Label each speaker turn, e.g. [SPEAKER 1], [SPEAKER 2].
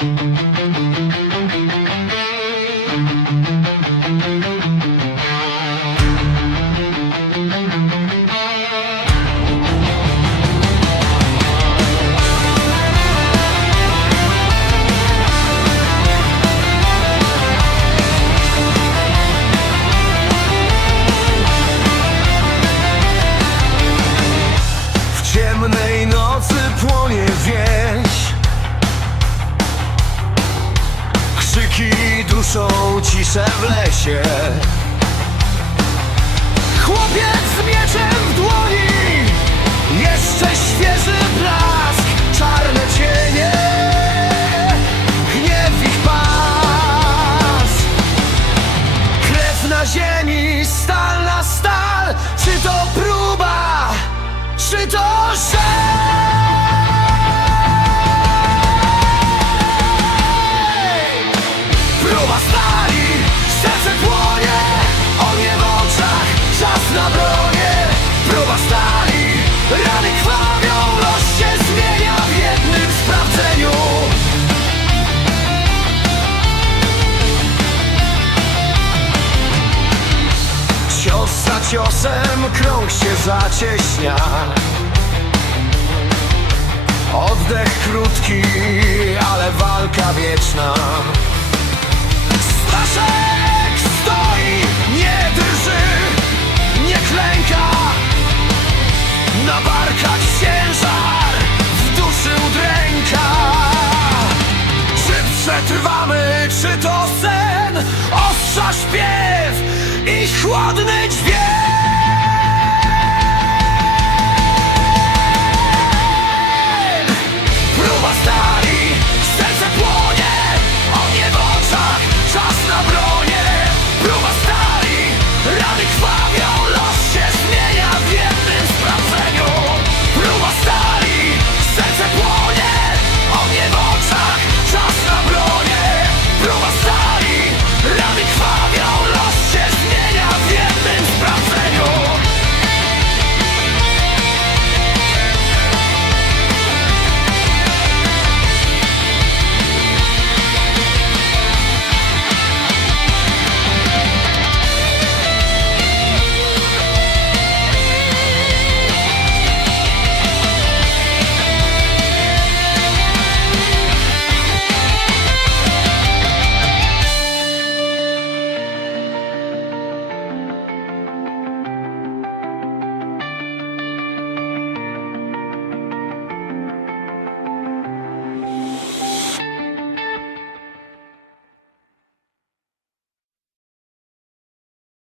[SPEAKER 1] W ciszę w lesie za ciosem krąg się zacieśnia. Oddech krótki, ale walka wieczna. Staszek stoi, nie drży, nie klęka. Na barkach ciężar, w duszy udręka. Czy przetrwamy, czy to sen? Ostrza śpiew i chłodny dźwięk